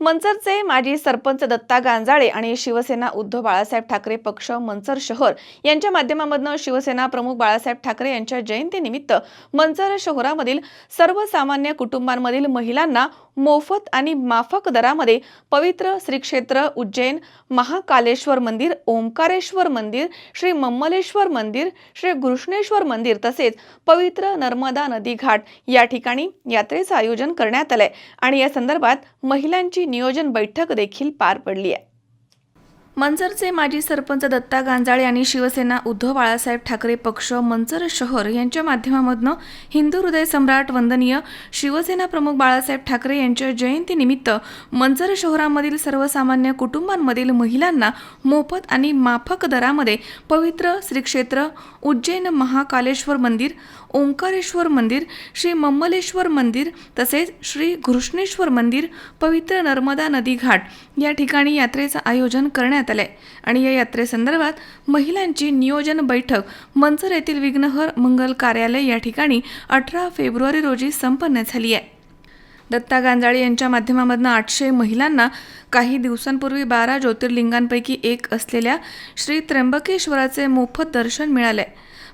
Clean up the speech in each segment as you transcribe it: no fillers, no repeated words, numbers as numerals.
मंचरचे माजी सरपंच दत्ता गांजाळे आणि शिवसेना उद्धव बाळासाहेब ठाकरे पक्ष मंचर शहर यांच्या माध्यमामधून शिवसेना प्रमुख बाळासाहेब ठाकरे यांच्या जयंतीनिमित्त मंचर शहरामधील सर्वसामान्य कुटुंबांमधील महिलांना मोफत आणि माफक दरामध्ये पवित्र श्री क्षेत्र उज्जैन महाकालेश्वर मंदिर, ओंकारेश्वर मंदिर, श्री मम्मलेश्वर मंदिर, श्री घृष्णेश्वर मंदिर तसेच पवित्र नर्मदा नदी घाट या ठिकाणी यात्रेचं आयोजन करण्यात आलंय आणि या संदर्भात महिलांची नियोजन बैठक देखील पार पडली आहे। मंचरचे माजी सरपंच दत्ता गांजाळे आणि शिवसेना उद्धव बाळासाहेब ठाकरे पक्ष मंचर शहर यांच्या माध्यमामधून हिंदू हृदय सम्राट वंदनीय शिवसेना प्रमुख बाळासाहेब ठाकरे यांच्या जयंतीनिमित्त मंचर शहरामधील सर्वसामान्य कुटुंबांमधील महिलांना मोफत आणि माफक दरामध्ये पवित्र श्री क्षेत्र उज्जैन महाकालेश्वर मंदिर, ओंकारेश्वर मंदिर, श्री मम्मलेश्वर मंदिर तसेच श्री घृष्णेश्वर मंदिर, पवित्र नर्मदा नदी घाट या ठिकाणी यात्रेचं आयोजन करण्यात आलंय आणि या यात्रेसंदर्भात महिलांची नियोजन बैठक मंचर येथील विघ्नहर मंगल कार्यालय या ठिकाणी 18 फेब्रुवारी रोजी संपन्न झाली आहे। दत्ता गांजाळे यांच्या माध्यमामधून 800 महिलांना काही दिवसांपूर्वी 12 ज्योतिर्लिंगांपैकी एक असलेल्या श्री त्र्यंबकेश्वराचे मोफत दर्शन मिळाले।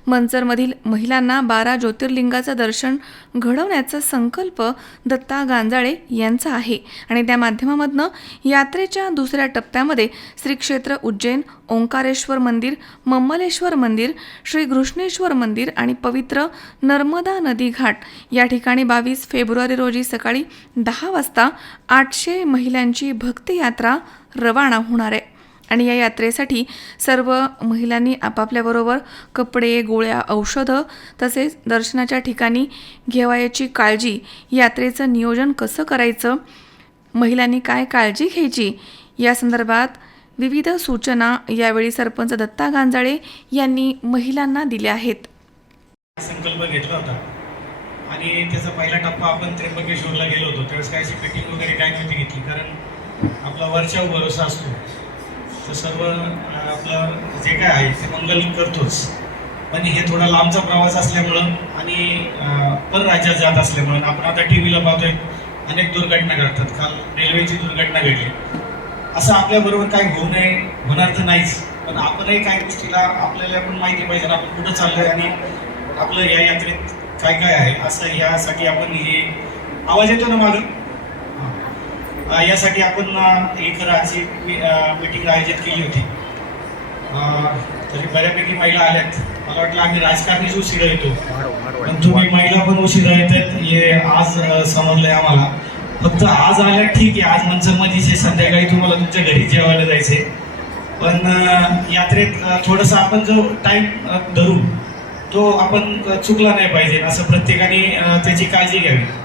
मंचरमधील महिलांना 12 ज्योतिर्लिंगाचं दर्शन घडवण्याचा संकल्प दत्ता गांजाळे यांचा आहे आणि त्या माध्यमामधून यात्रेच्या दुसऱ्या टप्प्यामध्ये श्री क्षेत्र उज्जैन, ओंकारेश्वर मंदिर, मम्मलेश्वर मंदिर, श्री घृष्णेश्वर मंदिर आणि पवित्र नर्मदा नदी घाट या ठिकाणी 22 फेब्रुवारी रोजी सकाळी 10 वाजता 800 महिलांची भक्ती यात्रा रवाना होणार आहे आणि या यात्रेसाठी सर्व महिलांनी आपापल्याबरोबर कपडे, गोळ्या, औषधं तसेच दर्शनाच्या ठिकाणी घेवायची काळजी, यात्रेचं नियोजन कसं करायचं, महिलांनी काय काळजी घ्यायची या संदर्भात विविध सूचना यावेळी सरपंच दत्ता गांजाळे यांनी महिलांना दिल्या आहेत। संकल्प घेतला होता आणि त्याचा पहिला टप्पा आपण त्र्यंबकेश्वरला गेलो होतो। त्यावेळेस काही मीटिंग वगैरे काय नव्हती घेतली, कारण आपला वरच्यावर भरोसा असतो तर सर्व आपलं जे काय आहे ते मंगल करतोच, पण हे थोडा लांबचा प्रवास असल्यामुळं आणि परराज्यात जात असल्यामुळं आपण आता टीव्हीला पाहतोय अनेक दुर्घटना घडतात। काल रेल्वेची दुर्घटना घडली। असं आपल्याबरोबर काही होऊ नये, होणार तर नाहीच, पण आपणही काही गोष्टीला आपल्याला पण माहिती पाहिजे ना आपण कुठं चाललोय आणि आपलं या यात्रेत काय काय आहे असं। यासाठी आपण हे आवाज येतो ना मागं, यासाठी आपण एक राहायची मीटिंग आयोजित केली होती। तरी बऱ्यापैकी महिला आल्यात। मला वाटलं आम्ही राजकारणीच उशिरा येतो, पण तुम्ही महिला पण उशिरा येतात हे आज समजलंय आम्हाला। फक्त आज आल्या ठीक आहे, आज मंचरमध्ये संध्याकाळी तुम्हाला तुमच्या घरी जेवायला जायचंय, पण यात्रेत थोडंसं आपण जो टाइम धरू तो आपण चुकला नाही पाहिजे असं प्रत्येकाने त्याची काळजी घ्यावी।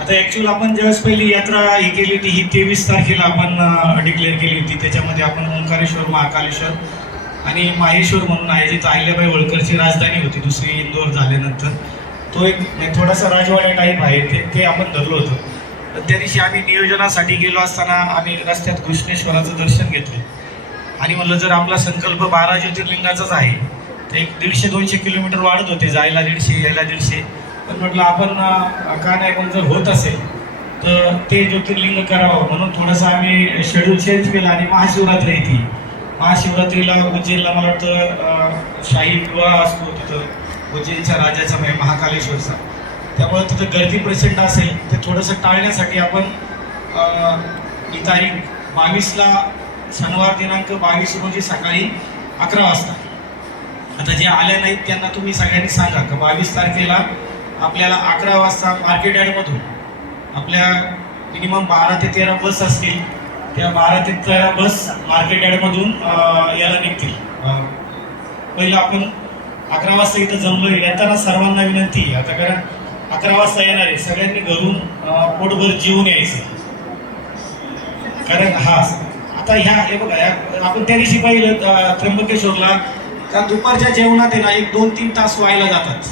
आता ॲक्च्युअल आपण ज्यावेळेस पहिली यात्रा ही केली होती ही 23 तारखेला आपण डिक्लेअर केली होती। त्याच्यामध्ये आपण ओंकारेश्वर, महाकालेश्वर आणि माहेश्वर म्हणून आहे, जिथं अहिल्याबाई होळकरची राजधानी होती दुसरी इंदोर झाल्यानंतर, तो एक थोडासा राजवाडा टाईप आहे ते आपण धरलो होतो। तर त्या दिवशी आम्ही नियोजनासाठी गेलो असताना आम्ही रस्त्यात घृष्णेश्वराचं दर्शन घेतलं आणि म्हणलं जर आपला संकल्प 12 ज्योतिर्लिंगाचाच आहे तर एक 150-200 किलोमीटर वाढत होते, जायला 150 यायला 150, पण म्हटलं आपण का नाही, पण जर होत असेल तर ते ज्योतिर्लिंग करावं म्हणून थोडंसं आम्ही शेड्यूल चेंज केला। आणि महाशिवरात्री येते, महाशिवरात्रीला उज्जैनला मला वाटतं शाही विवाह असतो तिथं उज्जैनच्या राजाचा महाकालेश्वरचा, त्यामुळे तिथं गर्दी प्रचंड असेल ते थोडंसं टाळण्यासाठी आपण ही तारीख 22ला शनिवार दिनांक 22 रोजी सकाळी 11 वाजता, आता जे आल्या नाहीत त्यांना तुम्ही सगळ्यांनी सांगा का 22 तारखेला आपल्याला 11 वाजता मार्केट यार्डमधून आपल्या मिनिमम 12 ते 13 बस असतील, त्या 12 ते 13 बस मार्केट यार्डमधून याला निघतील। पहिलं आपण 11 वाजता इथं जमलो, येताना सर्वांना विनंती आता, कारण 11 वाजता येणार आहे सगळ्यांनी घरून पोटभर जेवून यायचं, कारण आता हे बघा आपण त्या दिवशी पाहिलं त्र्यंबकेश्वरला त्या दुपारच्या जेवणात आहे ना 1-2-3 तास व्हायला जातात।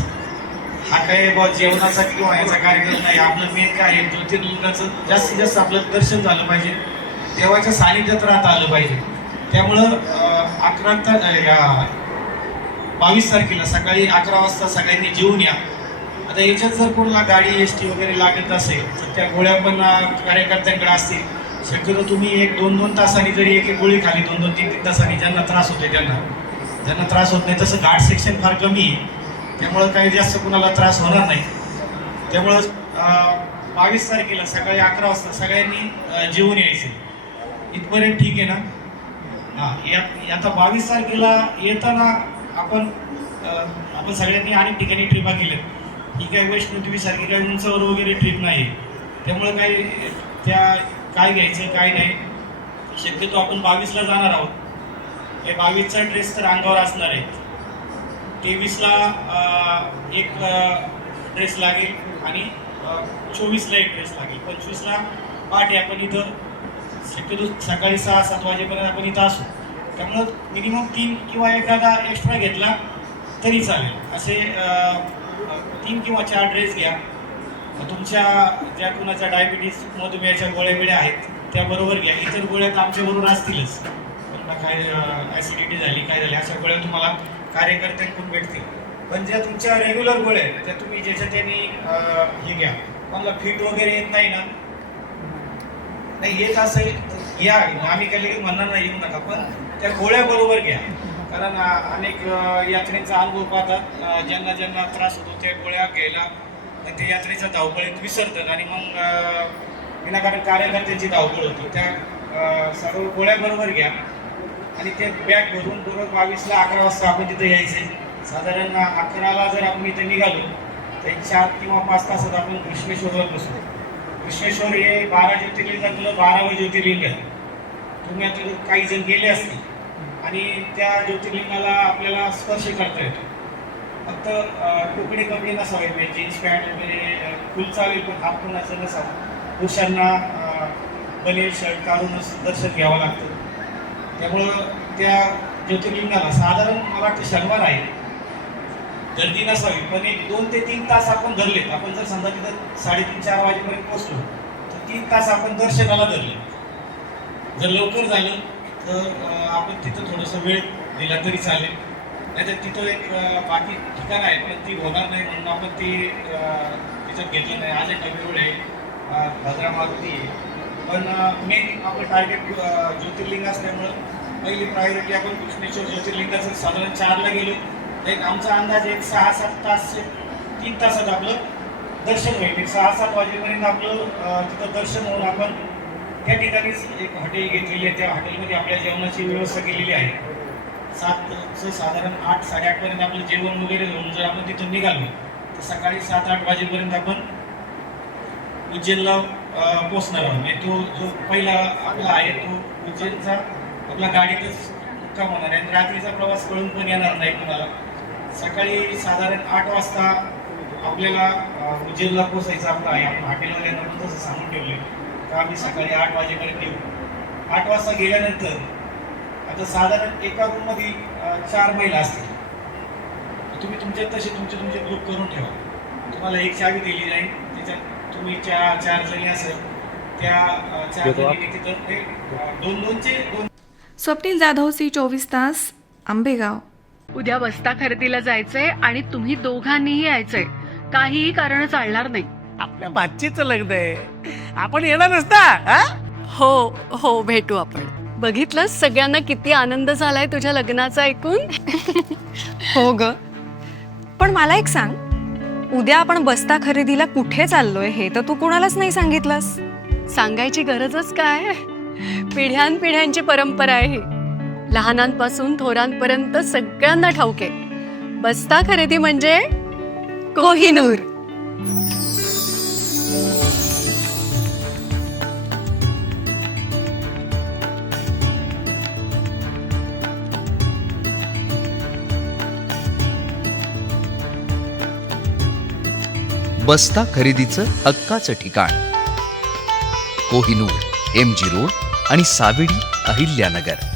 हा काय जेवणाचा किंवा याचा कार्यक्रम नाही, आपलं मेन काय आहे ज्योतिर्लिंगाचं जास्तीत जास्त आपलं दर्शन झालं पाहिजे, देवाच्या सानिध्यात राहता आलं पाहिजे। त्यामुळं 22 तारखेला सकाळी 11 वाजता सगळ्यांनी जेवून या आता याच्यात जर कोणाला गाडी एस टी वगैरे लागत असेल तर त्या गोळ्या पण कार्यकर्त्यांकडे असतील. शक्यतो तुम्ही 1-2 तासांनी जरी एक गोळी खाली 2-2, 3-3 तासांनी ज्यांना त्रास होते ज्यांना त्रास होत नाही, तसं घाट सेक्शन फार कमी आहे त्यामुळं काही जास्त कुणाला त्रास होणार नाही. त्यामुळं 22 तारखेला सकाळी 11 वाजता सगळ्यांनी जेवून यायचं. इथपर्यंत ठीक आहे ना? हां, आता 22 तारखेला येताना आपण सगळ्यांनी अनेक ठिकाणी ट्रिपा केल्या. ही काही वैष्णोदेवीसारखी काही उंचावर वगैरे ट्रिप नाही, त्यामुळं काही त्या काय घ्यायचं काय नाही. शक्यतो आपण 22ला जाणार आहोत. हे 22चा ड्रेस तर अंगावर असणार आहे. 23ला एक ड्रेस लागेल आणि 24ला एक ड्रेस लागेल. 25ला पहाटे आपण इथं शक्यतो सकाळी 6-7 वाजेपर्यंत आपण इथं असू. त्यामुळं मिनिमम 3 किंवा एखादा एक्स्ट्रा घेतला तरी चालेल. असे 3 किंवा 4 ड्रेस घ्या. तुमच्या ज्या कुणाच्या डायबिटीस मधुमेहाच्या गोळ्या बिळ्या आहेत त्याबरोबर घ्या. इतर गोळ्या तर आमच्याबरोबर असतीलच. काय ॲसिडिटी झाली काय झाली अशा गोळ्या तुम्हाला कार्यकर्त्यांकडून भेटतील. पण ज्या तुमच्या रेग्युलर गोळ्या आहेत त्या तुम्ही ज्याच्या त्यांनी हे घ्या. मला फिट वगैरे येत नाही ना, नाही येत असेल या, आम्ही काही म्हणणार नाही येऊ नका, पण त्या गोळ्या बरोबर घ्या. कारण अनेक यात्रेचा अनुभव पाहतात, ज्यांना त्रास होतो त्या गोळ्या घ्यायला ते यात्रेचा धावपळीत विसरतात आणि मग विनाकारण कार्यकर्त्यांची धावपळ होती. त्या सर्व गोळ्या बरोबर घ्या आणि ते बॅग भरून बरोबर 22ला 11 वाजता आपण तिथं यायचे. साधारण 11ला जर आपण इथं निघालो तर 4 किंवा 5 तासात आपण कृष्णेश्वरवर बसू. कृष्णेश्वर हे 12 ज्योतिर्लिंगातलं 12वं ज्योतिर्लिंग आहे. तुम्ही आता काही जण गेले असतील आणि त्या ज्योतिर्लिंगाला आपल्याला स्पर्श करता येतो. फक्त टोपडी कपडे नसावे, म्हणजे जीन्स पॅन्ट वगैरे फुल चालेल पण हाफ कोणाचं नसावं. पुरुषांना बनियन शर्ट काढूनच दर्शन घ्यावं लागतं. त्यामुळं त्या ज्योतिर्लिंगाला साधारण मला वाटतं शनिवार आहे गर्दी नसावी, पण 1-2 ते 3 तास आपण धरलेत. आपण जर समजा तिथं 3:30-4 वाजेपर्यंत पोहोचलो तर 3 तास आपण दर्शनाला धरले. जर लवकर झालं तर आपण तिथं थोडंसं वेळ दिला तरी चालेल. नाहीतर तिथं एक बाकी ठिकाण आहे पण ती होणार नाही म्हणून आपण ती तिथं घेतलं नाही. आज एक वेळ आहे, भद्रा मारुती आहे, पण मेन आपलं टार्गेट ज्योतिर्लिंग असल्यामुळं पहिली प्रायोरिटी आपण कृष्णेश्वर ज्योतिर्लिंगाचं साधारण 4ला गेलो. एक आमचा अंदाज एक 6-7 तास 3 तासात आपलं दर्शन होईल. 6-7 वाजेपर्यंत आपलं तिथं दर्शन होऊन आपण त्या ठिकाणीच एक हॉटेल घेतलेली आहे. त्या हॉटेलमध्ये आपल्या जेवणाची व्यवस्था केलेली आहे. 7चं साधारण 8-8:30 पर्यंत आपलं जेवण वगैरे घेऊन जर आपण तिथून निघालो तर सकाळी 7-8 वाजेपर्यंत आपण उज्जैनला पोचणार आहोत. म्हणजे तो जो पहिला आपला आहे तो उज्जैनचा आपला गाडीतच मुक्काम होणार आहे. रात्रीचा प्रवास कळून पण येणार नाही कुणाला. सकाळी साधारण 8 वाजता आपल्याला उज्जैनला पोचायचं आपलं आहे. आपण हॉटेलवाल्यांना पण तसं सांगून ठेवले का आम्ही सकाळी 8 वाजेपर्यंत येऊ. 8 वाजता गेल्यानंतर आता साधारण एका रूममध्ये 4 महिला असतील. तुम्ही तुमच्यात तसे तुमचे ग्रुप करून ठेवा. तुम्हाला एक चावी दिली जाईल, त्याच्यात तुम्ही 4 जणी असेल त्या 4 जणी तिथं 2-2 स्वप्नील जाधव, C24 तास, आंबेगाव. उद्या बस्ता खरेदीला जायचंय आणि तुम्ही दोघांनीही यायचंय. काहीही कारण चालणार नाही. आपल्या बातचीचं लग्न आहे, आपण येणार नसता. हो भेटू आपण. बघितलंस सगळ्यांना किती आनंद झालाय तुझ्या लग्नाचा ऐकून. हो ग, पण मला एक सांग, उद्या आपण बस्ता खरेदीला कुठे चाललोय हे तर तू कुणालाच नाही सांगितलंस. सांगायची गरजच काय, पिढ्यानपिढ्यांची परंपरा आहे ही. लहानांपासून थोरांपर्यंत सगळ्यांना ठाऊक आहे, बस्ता खरेदी म्हणजे कोहिनूर. बस्ता खरेदीचं हक्काचं ठिकाण कोहिनूर, MG रोड आणि सावेडी, अहिल्यानगर.